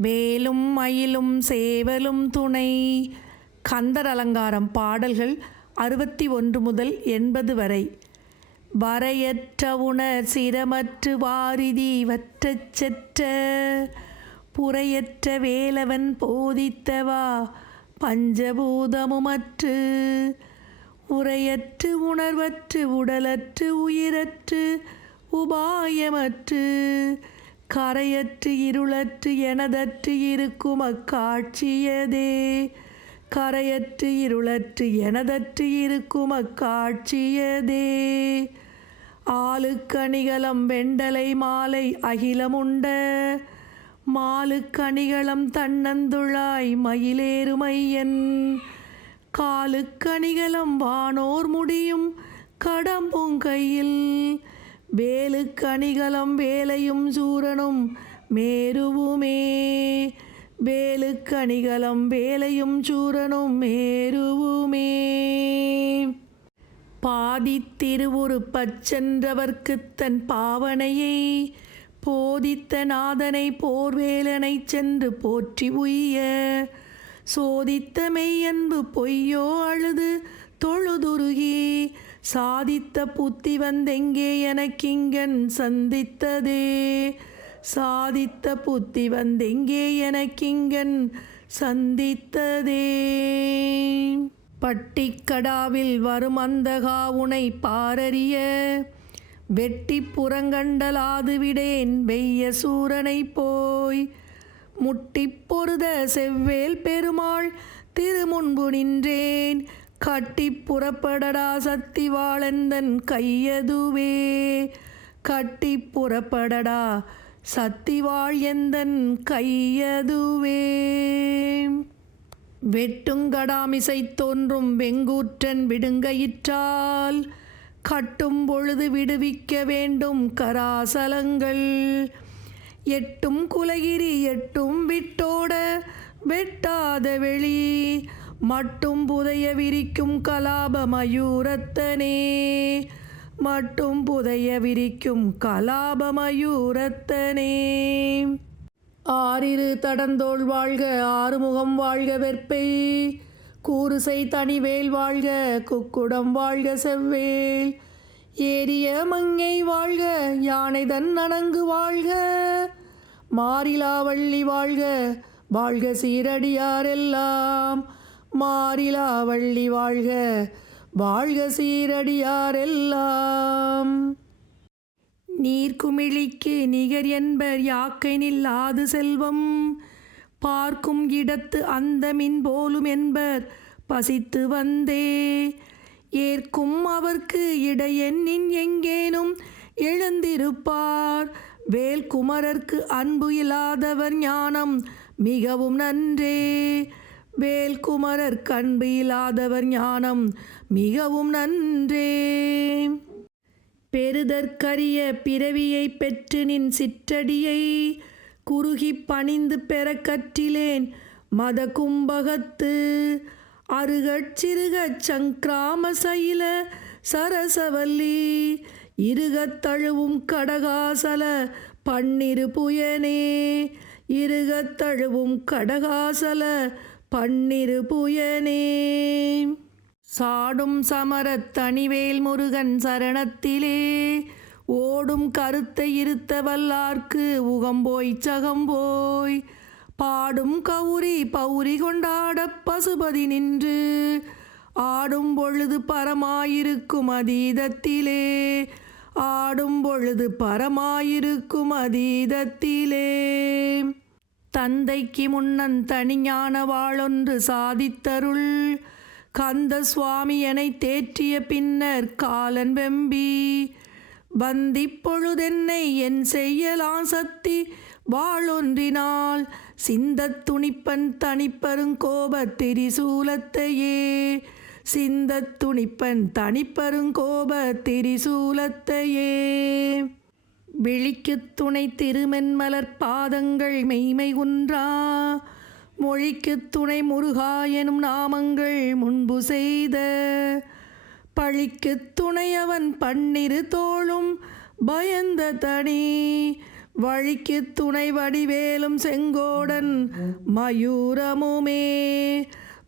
வேலும் மயிலும் சேவலும் துணை. கந்தர் அலங்காரம் பாடல்கள் அறுபத்தி ஒன்று முதல் எண்பது வரை. வரையற்ற உணர் சிரமற்று வாரிதி வற்றச் செற்ற. புறையற்ற வேலவன் போதித்தவா பஞ்சபூதமுமற்று. உரையற்று உணர்வற்று உடலற்று உயிரற்று உபாயமற்று. கரையற்று இருளற்று எனதற்று இருக்கும் அக்காட்சியதே. கரையற்று இருளற்று எனதற்று இருக்கும் அக்காட்சியதே. ஆளுக்கணிகளம் வெண்டலை மாலை அகிலமுண்ட மாலுக்கணிகளம் தன்னந்துழாய் மயிலேறுமையன். காலுக்கணிகளம் வானோர் முடியும் கடம்புங்கையில் வேலுக்கணிகலம் வேலையும் சூரனும் மேருவுமே. வேலுக்கணிகலம் வேலையும் சூரனும் மேருவுமே. பாதித்திருவுருப்பச் சென்றவர்க்குத் தன் பாவனையை போதித்த நாதனை போர்வேலனை சென்று போற்றி உய்ய. சோதித்த மெய்யன்பு பொய்யோ அழுது தொழுதுருகி சாதித்த புத்தி வந்தெங்கே எனக்கிங்கன் சந்தித்ததே? சாதித்த புத்தி வந்தெங்கே எனக்கிங்கன் சந்தித்ததே? பட்டிக்கடாவில் வரும் அந்தகா உனை பாரறிய வெட்டி புறங்கண்டலாது விடேன் வெய்ய சூரனை போய். முட்டிப் பொருத செவ்வேல் பெருமாள் திருமுன்பு நின்றேன் கட்டி புறப்படடா சத்திவாளந்தன் கையதுவே. கட்டி புறப்படடா சத்திவாள் எந்தன் கையதுவே வெட்டுங்கடாமிசை தோன்றும் வெங்கூற்றன் விடுங்கயிற்றால். கட்டும் பொழுது விடுவிக்க வேண்டும் கராசலங்கள். எட்டும் குலகிரி எட்டும் விட்டோட வெட்டாத வெளி. மட்டும் புதைய விரிக்கும் கலாப மயூரத்தனே மட்டும் புதைய விரிக்கும் கலாப மயூரத்தனே ஆறிரு தடந்தோள் வாழ்க ஆறுமுகம் வாழ்க வெற்பை. கூறுசை தனிவேல் வாழ்க குக்குடம் வாழ்க செவ்வேல். ஏரிய மங்கை வாழ்க யானை தன் அணங்கு வாழ்க. மாறிலாவள்ளி வாழ்க வாழ்க சீரடியாரெல்லாம். மாறிலாவள்ளி வாழ்க வாழ்க சீரடியாரெல்லாம். நீர்க்குமிழிக்கு நிகர் என்பர் யாக்கை நில்லாது செல்வம் பார்க்கும் இடத்து அந்தமின் போலும் என்பர் பசித்து வந்தே. ஏற்கும் அவர்க்கு இடையெண்ணின் எங்கேனும் எழுந்திருப்பார் வேல்குமரர்க்கு அன்பு இல்லாதவர் ஞானம் மிகவும் நன்றே. வேல்குமரர் கண்பு இல்லாதவர் ஞானம் மிகவும் நன்றே. பெறுதற்கரிய பிறவியை பெற்று நின் சிற்றடியை குறுகிப் பணிந்து பெற கற்றிலேன் மத கும்பகத்து அருகச் சிறுகச் சங்கிராம சைல சரசவல்லி இருகத் தழுவும் கடகாசல பன்னிரு புயனே. இருகத் தழுவும் கடகாசல பன்னிரு புயனே சாடும் சமரத் தனிவேல் முருகன் சரணத்திலே. ஓடும் கருத்தை இருத்த வல்லார்க்கு உகம்போய் சகம்போய் பாடும் கௌரி பௌரி கொண்டாட பசுபதி நின்று. ஆடும் பொழுது பரமாயிருக்கும் அதீதத்திலே. ஆடும் பொழுது பரமாயிருக்கும் அதீதத்திலே. தந்தைக்கு முன்னன் தனிஞான வாழொன்று சாதித்தருள் கந்த சுவாமி தேற்றிய பின்னர் காலன் வெம்பி வந்திப்பொழுதென்னை என் செய்யலாம் சக்தி வாழொன்றினால் சிந்தத் துணிப்பன் தனிப்பருங்கோபத் திரிசூலத்தையே சிந்தத் துணிப்பன் தனிப்பருங்கோப திரிசூலத்தையே. விழிக்குத் துணை திருமென்மலர் பாதங்கள் மெய்மை குன்றா? மொழிக்குத் துணை முருகா எனும் நாமங்கள் முன்பு செய்த பழிக்குத் துணையவன் பன்னிரு தோளும் பயந்த தனி. வழிக்கு துணை வடிவேலும் செங்கோடன் மயூரமுமே.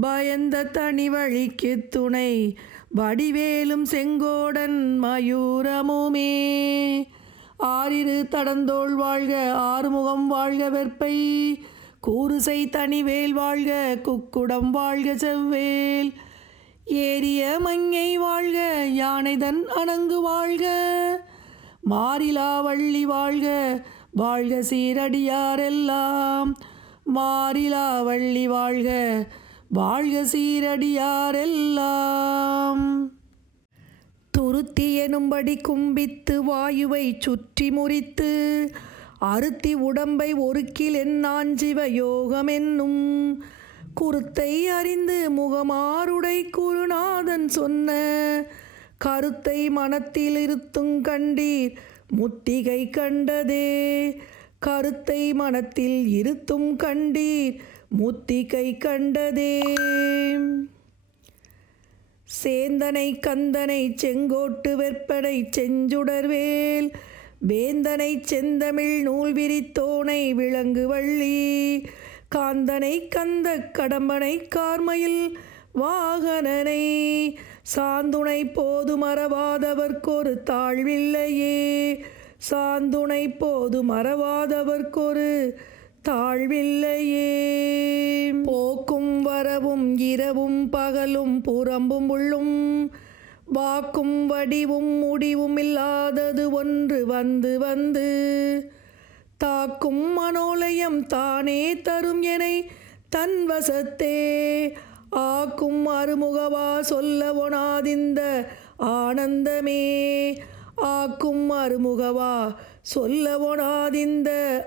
பயந்த தனி வழிக்கு துணை வடிவேலும் செங்கோடன் மயூரமுமே. ஆறிரு தடந்தோள் வாழ்க ஆறுமுகம் வாழ்க வெற்பை. கூறுசை தனிவேல் வாழ்க குக்குடம் வாழ்க செவ்வேல். ஏரிய மங்கை வாழ்க யானைதன் அணங்கு வாழ்க. மாறிலா வள்ளி வாழ்க வாழ்க சீரடியாரெல்லாம் மாறிலா வள்ளி வாழ்க வாழ்க சீரடியாரெல்லாம் துருத்தி எனும்படி கும்பித்து வாயுவை சுற்றி முறித்து அருத்தி உடம்பை ஒருக்கில் என்னாஞ்சிவ யோகம் என்னும் குருத்தை அறிந்து முகமாருடை குருநாதன் சொன்ன கருத்தை மனத்தில் இருத்துங் கண்டீர் முத்திகை கண்டதே. கருத்தை மனத்தில் இருத்தும் கண்டீர் முத்திகை கண்டதே. சேந்தனை கந்தனை செங்கோட்டு வெற்பனை செஞ்சுடர்வேல். வேந்தனை செந்தமிழ் நூல் விரித்தோனை விலங்கு வள்ளி. காந்தனை கந்த கடம்பனை கார்மையில் வாகனனை. சாந்துணை போது மறவாதவர்க்கொரு தாழ்வில்லையே. சாந்துணை போது மறவாதவர்க்கொரு தாழ்வில்லையே. போக்கும் வரவும் இரவும் பகலும் புறம்பும் உள்ளும். வாக்கும் வடிவும் முடிவும் இல்லாதது ஒன்று வந்து வந்து. தாக்கும் மனோலயம் தானே தரும் எனை தன் வசத்தே. ஆக்கும் அருமுகவா சொல்ல ஒணாதிந்த ஆனந்தமே. ஆக்கும் அருமுகவா சொல்ல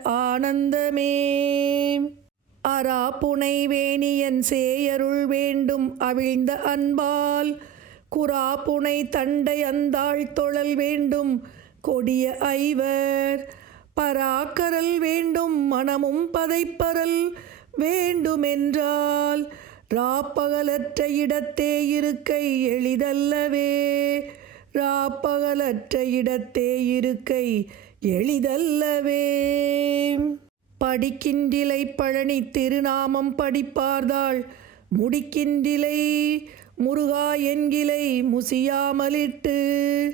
ஆனந்தமே. அரா புனைவேணியன் சேயருள் வேண்டும் அவிழ்ந்த அன்பால் குரா புனை தண்டை அந்தாள் தொழல் வேண்டும் கொடிய ஐவர். பராக்கரல் வேண்டும் மனமும் பதைப்பரல் வேண்டுமென்றால் ராப்பகலற்ற இடத்தே இருக்கை எளிதல்லவே. ராப்பகலற்ற இடத்தே இருக்கை எளிதல்லவே. படிக்கின்றிலை பழனி திருநாமம் படிப்பார்தாள். முடிக்கின்றிலை முருகா என்கிலை முசியாமலிட்டு.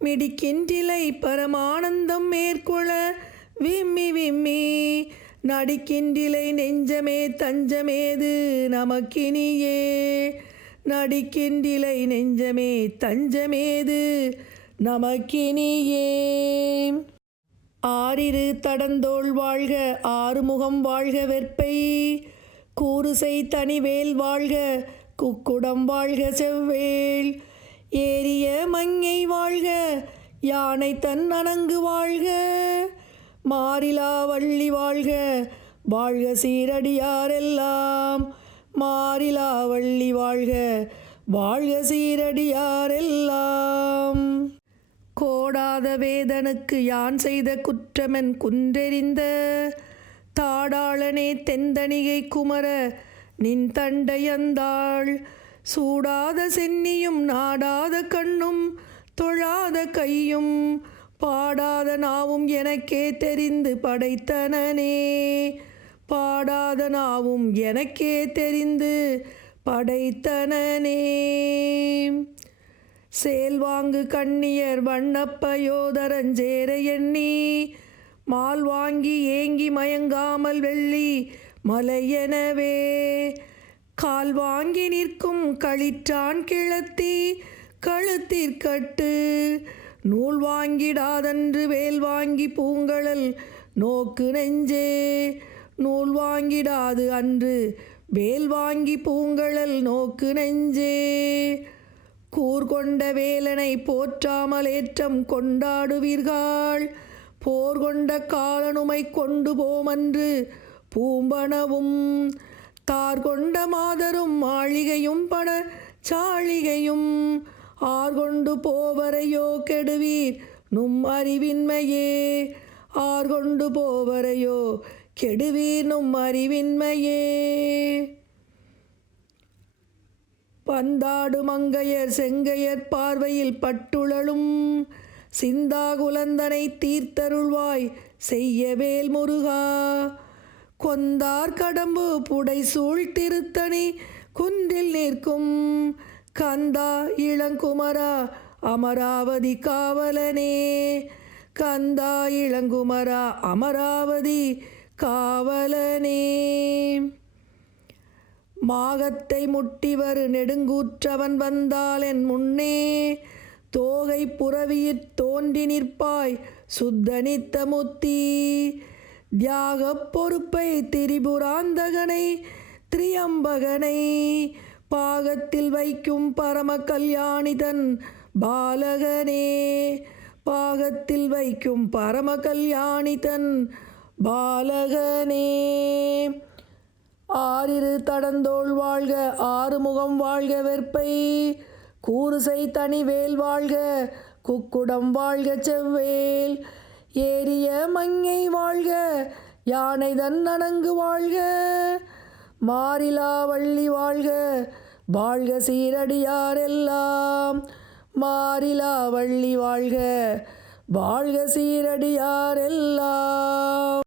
மிடிக்கின்றிலை பரமானந்தம் மேற்கொள்ள விம்மி விம்மி. நடிக்கின்றிலை நெஞ்சமே தஞ்சமேது நமக்கினியே. நடிக்கின்றிலை நெஞ்சமே தஞ்சமேது நமக்கினியே. ஆறிரு தடந்தோள் வாழ்க ஆறுமுகம் வாழ்க வெற்பை. கூறுசை தனிவேல் வாழ்க குக்குடம் வாழ்க செவ்வேல் ஏரிய மங்கை வாழ்க யானை தன் அணங்கு வாழ்க. மாறிலா வள்ளி வாழ்க வாழ்க சீரடியாரெல்லாம். மாறிலா வள்ளி வாழ்க வாழ்க சீரடியாரெல்லாம். கோடாத வேதனுக்கு யான் செய்த குற்றமென் குன்றெறிந்த? தாடாளனே தெந்தணிகை குமர நின் தண்டையந்தாள். சூடாத சென்னியும் நாடாத கண்ணும் தொழாத கையும் பாடாத நாவும் எனக்கே தெரிந்து படைத்தனனே. பாடாத நாவும் எனக்கே தெரிந்து படைத்தனனே. சேல்வாங்கு கண்ணியர் வண்ணப்பயோதரஞ்சேர எண்ணி மால் வாங்கி ஏங்கி மயங்காமல் வெள்ளி மலையெனவே கால் வாங்கி நிற்கும் களிற்றான் கிளத்தி கழுத்திற்கட்டு நூல் வாங்கிடாதன்று வேல் வாங்கி பூங்கழல் நோக்கு நெஞ்சே. நூல் வாங்கிடாது அன்று வேல் வாங்கி பூங்கழல் நோக்கு நெஞ்சே. கூர்கொண்ட வேலனை போற்றாமல் ஏற்றம் கொண்டாடுவீர்கள். போர் கொண்ட காலனுமை கொண்டு போமன்று பூம்பனவும் தார் கொண்ட மாதரும் மாளிகையும் பண சாளிகையும் ஆர்கொண்டு போவரையோ கெடுவீர் நும் அறிவின்மையே. ஆர்கொண்டு போவரையோ கெடுவீர் நும் அறிவின்மையே. பந்தாடு மங்கையர் செங்கையர் பார்வையில் பட்டுழலும். சிந்தாகுலந்தனை தீர்த்தருள்வாய் செய்யவேல் முருகா. கொந்தார் கடம்பு புடைசூழ் திருத்தணி குன்றில் நிற்கும். கந்தா இளங்குமரா அமராவதி காவலனே. கந்தா இளங்குமரா அமராவதி காவலனே. மாகத்தை முட்டிவர் நெடுங்கூற்றவன் வந்தாலென் முன்னே. தோகை புறவியிற் தோன்றி நிற்பாய் சுத்தனித்த முத்தி. தியாகப் பொறுப்பை திரிபுராந்தகனை திரியம்பகனை. பாகத்தில் வைக்கும் பரம கல்யாணிதன் பாலகனே. பாகத்தில் வைக்கும் பரம கல்யாணிதன் பாலகனே. ஆறிரு தடந்தோள் வாழ்க ஆறுமுகம் வாழ்க வெற்பை. கூறுசை தனிவேல் வாழ்க குக்குடம் வாழ்க செவ்வேல். ஏரிய மங்கை வாழ்க யானை தன் அணங்கு வாழ்க. மாறிலா வள்ளி வாழ்க வாழ்க சீரடியாரெல்லாம் மாறிலா வள்ளி வாழ்க வாழ்க சீரடியாரெல்லாம்